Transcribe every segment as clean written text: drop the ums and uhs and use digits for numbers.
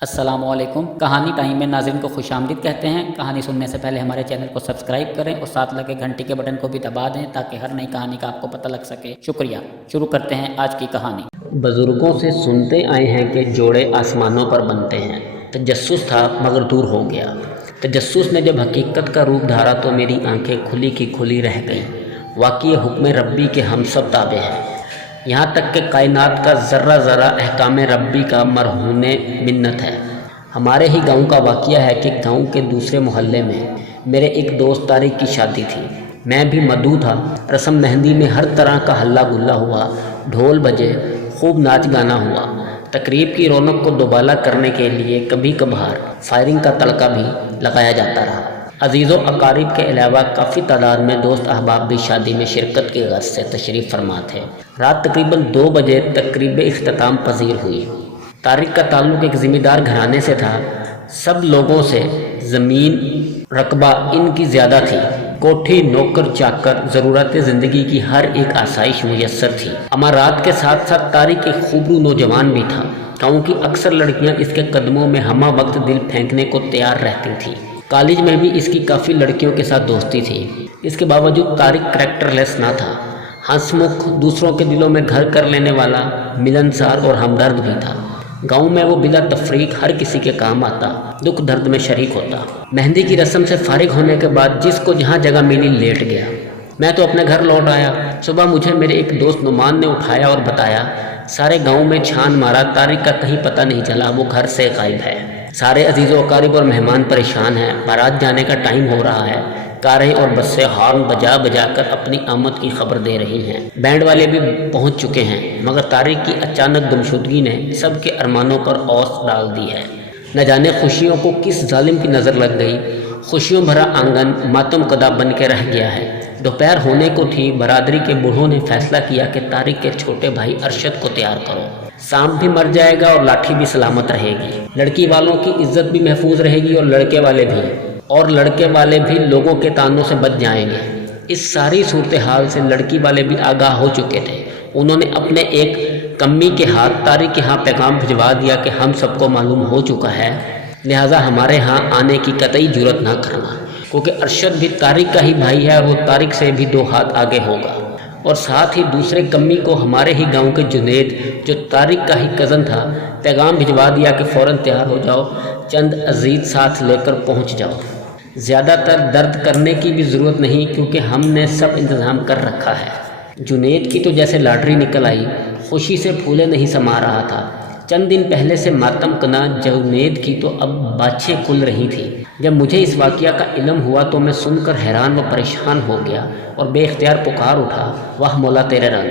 السلام علیکم۔ کہانی ٹائم میں ناظرین کو خوش آمدید کہتے ہیں۔ کہانی سننے سے پہلے ہمارے چینل کو سبسکرائب کریں اور ساتھ لگے گھنٹی کے بٹن کو بھی دبا دیں تاکہ ہر نئی کہانی کا آپ کو پتہ لگ سکے۔ شکریہ۔ شروع کرتے ہیں آج کی کہانی۔ بزرگوں سے سنتے آئے ہیں کہ جوڑے آسمانوں پر بنتے ہیں۔ تجسس تھا مگر دور ہو گیا۔ تجسس نے جب حقیقت کا روپ دھارا تو میری آنکھیں کھلی کی کھلی رہ گئیں۔ واقعی حکم ربی کے ہم سب تابع ہیں، یہاں تک کہ کائنات کا ذرہ ذرہ احکام ربی کا مرہون منت ہے۔ ہمارے ہی گاؤں کا واقعہ ہے کہ گاؤں کے دوسرے محلے میں میرے ایک دوست طارق کی شادی تھی۔ میں بھی مدعو تھا۔ رسم مہندی میں ہر طرح کا ہلا گلا ہوا، ڈھول بجے، خوب ناچ گانا ہوا۔ تقریب کی رونق کو دوبالا کرنے کے لیے کبھی کبھار فائرنگ کا تڑکا بھی لگایا جاتا رہا۔ عزیز و اقارب کے علاوہ کافی تعداد میں دوست احباب بھی شادی میں شرکت کی غرض سے تشریف فرما تھے۔ رات تقریباً 2 بجے تقریب اختتام پذیر ہوئی۔ طارق کا تعلق ایک ذمہ دار گھرانے سے تھا۔ سب لوگوں سے زمین رقبہ ان کی زیادہ تھی۔ کوٹھی، نوکر چاکر، ضرورت زندگی کی ہر ایک آسائش میسر تھی۔ امارات کے ساتھ ساتھ طارق ایک خوبرو نوجوان بھی تھا۔ گاؤں کی اکثر لڑکیاں اس کے قدموں میں ہمہ وقت دل پھینکنے کو تیار رہتی تھیں۔ کالج میں بھی اس کی کافی لڑکیوں کے ساتھ دوستی تھی۔ اس کے باوجود طارق کریکٹر لیس نہ تھا۔ ہنس مکھ، دوسروں کے دلوں میں گھر کر لینے والا، ملنسار اور ہمدرد بھی تھا۔ گاؤں میں وہ بلا تفریق ہر کسی کے کام آتا، دکھ درد میں شریک ہوتا۔ مہندی کی رسم سے فارغ ہونے کے بعد جس کو جہاں جگہ ملی لیٹ گیا۔ میں تو اپنے گھر لوٹ آیا۔ صبح مجھے میرے ایک دوست نعمان نے اٹھایا اور بتایا، سارے گاؤں میں چھان مارا، طارق کا کہیں پتہ نہیں چلا، وہ گھر سے غائب ہے۔ سارے عزیز و اقارب اور مہمان پریشان ہیں، بارات جانے کا ٹائم ہو رہا ہے۔ کاریں اور بسیں ہارن بجا بجا کر اپنی آمد کی خبر دے رہی ہیں۔ بینڈ والے بھی پہنچ چکے ہیں، مگر طارق کی اچانک گمشدگی نے سب کے ارمانوں پر اوس ڈال دی ہے۔ نہ جانے خوشیوں کو کس ظالم کی نظر لگ گئی۔ خوشیوں بھرا آنگن ماتم کدا بن کے رہ گیا ہے۔ دوپہر ہونے کو تھی، برادری کے بوڑھوں نے فیصلہ کیا کہ طارق کے چھوٹے بھائی ارشد کو تیار کرو۔ سانپ بھی مر جائے گا اور لاٹھی بھی سلامت رہے گی۔ لڑکی والوں کی عزت بھی محفوظ رہے گی اور لڑکے والے بھی لوگوں کے تانوں سے بچ جائیں گے۔ اس ساری صورتحال سے لڑکی والے بھی آگاہ ہو چکے تھے۔ انہوں نے اپنے ایک کمی کے ہاتھ طارق کے ہاں پیغام بھجوا دیا کہ ہم سب کو معلوم ہو چکا ہے، لہٰذا ہمارے ہاں آنے کی قطعی جرات نہ کرنا، کیونکہ ارشد بھی طارق کا ہی بھائی ہے اور وہ طارق سے بھی 2 ہاتھ آگے ہوگا۔ اور ساتھ ہی دوسرے کمی کو ہمارے ہی گاؤں کے جنید، جو طارق کا ہی کزن تھا، پیغام بھجوا دیا کہ فوراً تیار ہو جاؤ، چند عزیز ساتھ لے کر پہنچ جاؤ۔ زیادہ تر درد کرنے کی بھی ضرورت نہیں، کیونکہ ہم نے سب انتظام کر رکھا ہے۔ جنید کی تو جیسے لاٹری نکل آئی، خوشی سے پھولے نہیں سما رہا تھا۔ چند دن پہلے سے ماتم کنا جنید کی تو اب باچھیں کھل رہی تھی۔ جب مجھے اس واقعہ کا علم ہوا تو میں سن کر حیران و پریشان ہو گیا اور بے اختیار پکار اٹھا، واہ مولا تیرے رنگ،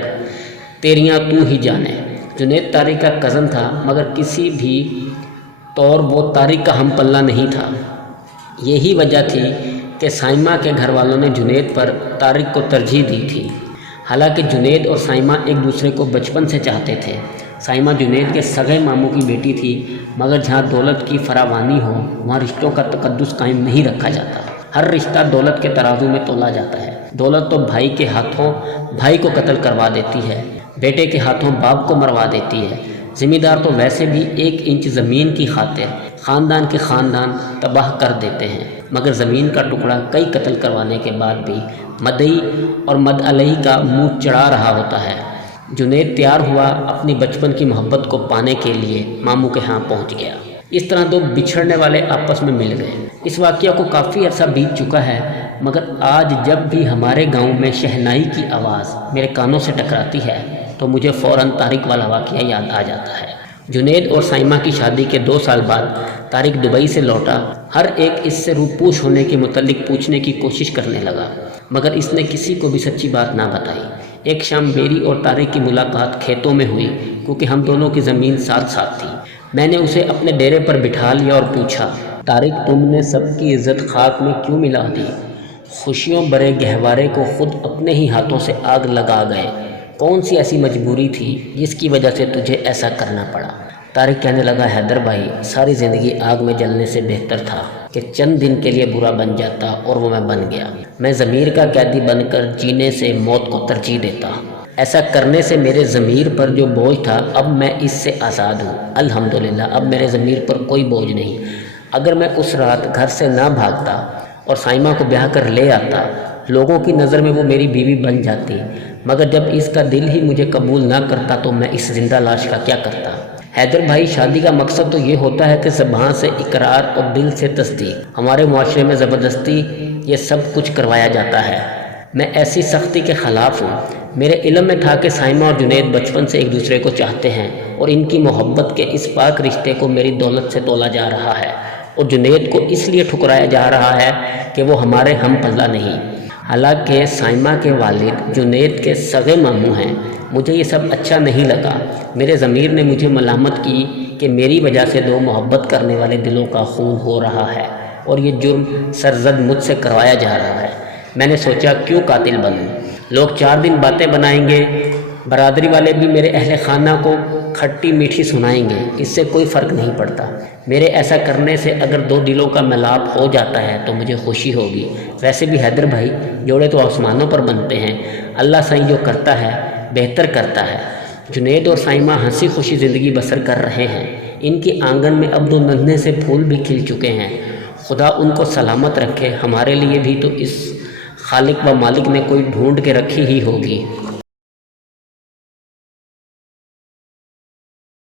تیریاں تو ہی جانے۔ جنید طارق کا کزن تھا، مگر کسی بھی طور وہ طارق کا ہم پلہ نہیں تھا۔ یہی وجہ تھی کہ سائمہ کے گھر والوں نے جنید پر طارق کو ترجیح دی تھی۔ حالانکہ جنید اور سائمہ ایک دوسرے کو بچپن سے چاہتے تھے۔ سائمہ جنید کے سگے ماموں کی بیٹی تھی، مگر جہاں دولت کی فراوانی ہو وہاں رشتوں کا تقدس قائم نہیں رکھا جاتا۔ ہر رشتہ دولت کے ترازو میں تولا جاتا ہے۔ دولت تو بھائی کے ہاتھوں بھائی کو قتل کروا دیتی ہے، بیٹے کے ہاتھوں باپ کو مروا دیتی ہے۔ ذمہ دار تو ویسے بھی 1 انچ زمین کی خاطر خاندان کے خاندان تباہ کر دیتے ہیں، مگر زمین کا ٹکڑا کئی قتل کروانے کے بعد بھی مدعی اور مدعی کا منہ چڑھا رہا ہوتا ہے۔ جنید تیار ہوا، اپنی بچپن کی محبت کو پانے کے لیے ماموں کے ہاں پہنچ گیا۔ اس طرح 2 بچھڑنے والے آپس میں مل گئے۔ اس واقعہ کو کافی عرصہ بیت چکا ہے، مگر آج جب بھی ہمارے گاؤں میں شہنائی کی آواز میرے کانوں سے ٹکراتی ہے تو مجھے فوراً طارق والا واقعہ یاد آ جاتا ہے۔ جنید اور سائمہ کی شادی کے 2 سال بعد طارق دبئی سے لوٹا۔ ہر ایک اس سے روپوش ہونے کے متعلق پوچھنے کی کوشش کرنے لگا، مگر اس نے کسی کو بھی سچی بات نہ بتائی۔ ایک شام میری اور طارق کی ملاقات کھیتوں میں ہوئی، کیونکہ ہم دونوں کی زمین ساتھ ساتھ تھی۔ میں نے اسے اپنے ڈیرے پر بٹھا لیا اور پوچھا، طارق تم نے سب کی عزت خاک میں کیوں ملا دی؟ خوشیوں بھرے گہوارے کو خود اپنے ہی ہاتھوں سے آگ لگا گئے۔ کون سی ایسی مجبوری تھی جس کی وجہ سے تجھے ایسا کرنا پڑا؟ طارق کہنے لگا، حیدر بھائی، ساری زندگی آگ میں جلنے سے بہتر تھا کہ چند دن کے لیے برا بن جاتا، اور وہ میں بن گیا۔ میں ضمیر کا قیدی بن کر جینے سے موت کو ترجیح دیتا۔ ایسا کرنے سے میرے ضمیر پر جو بوجھ تھا اب میں اس سے آزاد ہوں، الحمدللہ اب میرے ضمیر پر کوئی بوجھ نہیں۔ اگر میں اس رات گھر سے نہ بھاگتا اور سائمہ کو بیاہ کر لے آتا، لوگوں کی نظر میں وہ میری بیوی بن جاتی، مگر جب اس کا دل ہی مجھے قبول نہ کرتا تو میں اس زندہ لاش کا کیا کرتا۔ حیدر بھائی، شادی کا مقصد تو یہ ہوتا ہے کہ زبان سے اقرار اور دل سے تصدیق۔ ہمارے معاشرے میں زبردستی یہ سب کچھ کروایا جاتا ہے، میں ایسی سختی کے خلاف ہوں۔ میرے علم میں تھا کہ سائمہ اور جنید بچپن سے ایک دوسرے کو چاہتے ہیں اور ان کی محبت کے اس پاک رشتے کو میری دولت سے تولا جا رہا ہے، اور جنید کو اس لیے ٹھکرایا جا رہا ہے کہ وہ ہمارے ہم پلہ نہیں۔ حالانکہ سائمہ کے والد جنید کے سگے ماموں ہیں۔ مجھے یہ سب اچھا نہیں لگا۔ میرے ضمیر نے مجھے ملامت کی کہ میری وجہ سے دو محبت کرنے والے دلوں کا خون ہو رہا ہے اور یہ جرم سرزد مجھ سے کروایا جا رہا ہے۔ میں نے سوچا کیوں قاتل بنوں؟ لوگ 4 دن باتیں بنائیں گے، برادری والے بھی میرے اہل خانہ کو کھٹی میٹھی سنائیں گے، اس سے کوئی فرق نہیں پڑتا۔ میرے ایسا کرنے سے اگر 2 دلوں کا ملاپ ہو جاتا ہے تو مجھے خوشی ہوگی۔ ویسے بھی حیدر بھائی، جوڑے تو آسمانوں پر بنتے ہیں، اللہ سائیں جو کرتا ہے بہتر کرتا ہے۔ جنید اور سائمہ ہنسی خوشی زندگی بسر کر رہے ہیں۔ ان کی آنگن میں اب 2 ننھے سے پھول بھی کھل چکے ہیں۔ خدا ان کو سلامت رکھے۔ ہمارے لیے بھی تو اس خالق و مالک نے کوئی ڈھونڈ کے رکھی ہی ہوگی۔